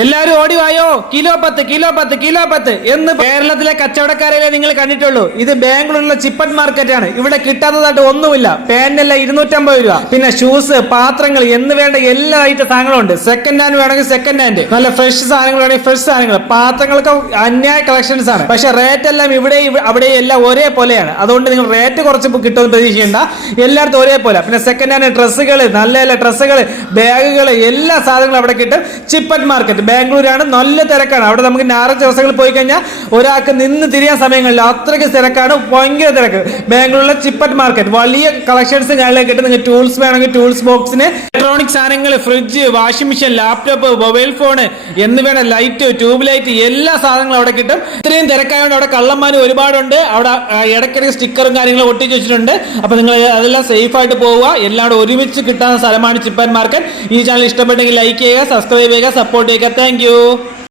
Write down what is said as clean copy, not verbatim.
എല്ലാരും ഓടിവായോ, kilo 10 kilo 10 kilo 10 എന്ന് കേരളത്തിലെ കച്ചവടക്കാരെ നിങ്ങൾ കണ്ടിട്ടുള്ളൂ. ഇത് ബാംഗ്ലൂരിലെ ചിപ്പറ്റ് മാർക്കറ്റ് ആണ്. ഇവിടെ കിട്ടാത്തതായിട്ട് ഒന്നുമില്ല. പാന്റല്ല 250 രൂപ. പിന്നെ ഷൂസ്, പാത്രങ്ങൾ എന്ന് വേണ്ട എല്ലാ ഐറ്റം സാധനങ്ങളും ഉണ്ട്. സെക്കൻഡ് ഹാൻഡ് വേണമെങ്കിൽ സെക്കൻഡ് ഹാൻഡ്, നല്ല ഫ്രഷ് സാധനങ്ങൾ വേണമെങ്കിൽ ഫ്രഷ് സാധനങ്ങൾ. പാത്രങ്ങളൊക്കെ അന്യായ കളക്ഷൻസ് ആണ്. പക്ഷെ റേറ്റ് എല്ലാം ഇവിടെ അവിടെ എല്ലാം ഒരേപോലെയാണ്. അതുകൊണ്ട് നിങ്ങൾ റേറ്റ് കുറച്ച് കിട്ടുമെന്ന് പ്രതീക്ഷിക്കേണ്ട. എല്ലായിടത്തും ഒരേപോലെ. പിന്നെ സെക്കൻഡ് ഹാൻഡ് ഡ്രസ്സുകൾ, നല്ല നല്ല ഡ്രസ്സുകൾ, ബാഗുകൾ, എല്ലാ സാധനങ്ങളും അവിടെ കിട്ടും. ചിപ്പറ്റ് മാർക്കറ്റ് ബാംഗ്ലൂരാണ്. നല്ല തിരക്കാണ് അവിടെ. നമുക്ക് ഞായറാഴ്ച ദിവസങ്ങളിൽ പോയി കഴിഞ്ഞാൽ ഒരാൾക്ക് നിന്ന് തിരിയാൻ സമയങ്ങളില്ല, അത്രയ്ക്ക് തിരക്കാണ്, ഭയങ്കര തിരക്ക്. ബാംഗ്ലൂരിലെ ചിപ്പറ്റ് മാർക്കറ്റ് വലിയ കളക്ഷൻസ് കാര്യങ്ങളൊക്കെ കിട്ടും. നിങ്ങൾ ടൂൾസ് വേണമെങ്കിൽ ടൂൾസ് ബോക്സിന്, ഇലക്ട്രോണിക് സാധനങ്ങൾ, fridge, washing machine, laptop, mobile phone എന്ന് വേണം, ലൈറ്റ്, ട്യൂബ് ലൈറ്റ്, എല്ലാ സാധനങ്ങളും അവിടെ കിട്ടും. ഇത്രയും തിരക്കായതുകൊണ്ട് അവിടെ കള്ളന്മാരും ഒരുപാടുണ്ട്. അവിടെ ഇടയ്ക്കിടയ്ക്ക് സ്റ്റിക്കറും കാര്യങ്ങളും ഒട്ടിച്ച് വെച്ചിട്ടുണ്ട്. അപ്പൊ നിങ്ങൾ അതെല്ലാം സേഫ് ആയിട്ട് പോവുക. എല്ലാം ഒരുമിച്ച് കിട്ടാവുന്ന സ്ഥലമാണ് ചിപ്പറ്റ് മാർക്കറ്റ്. ഈ ചാനൽ ഇഷ്ടപ്പെട്ടെങ്കിൽ ലൈക്ക് ചെയ്യുക, സബ്സ്ക്രൈബ് ചെയ്യുക, സപ്പോർട്ട് ചെയ്യുക. Thank you.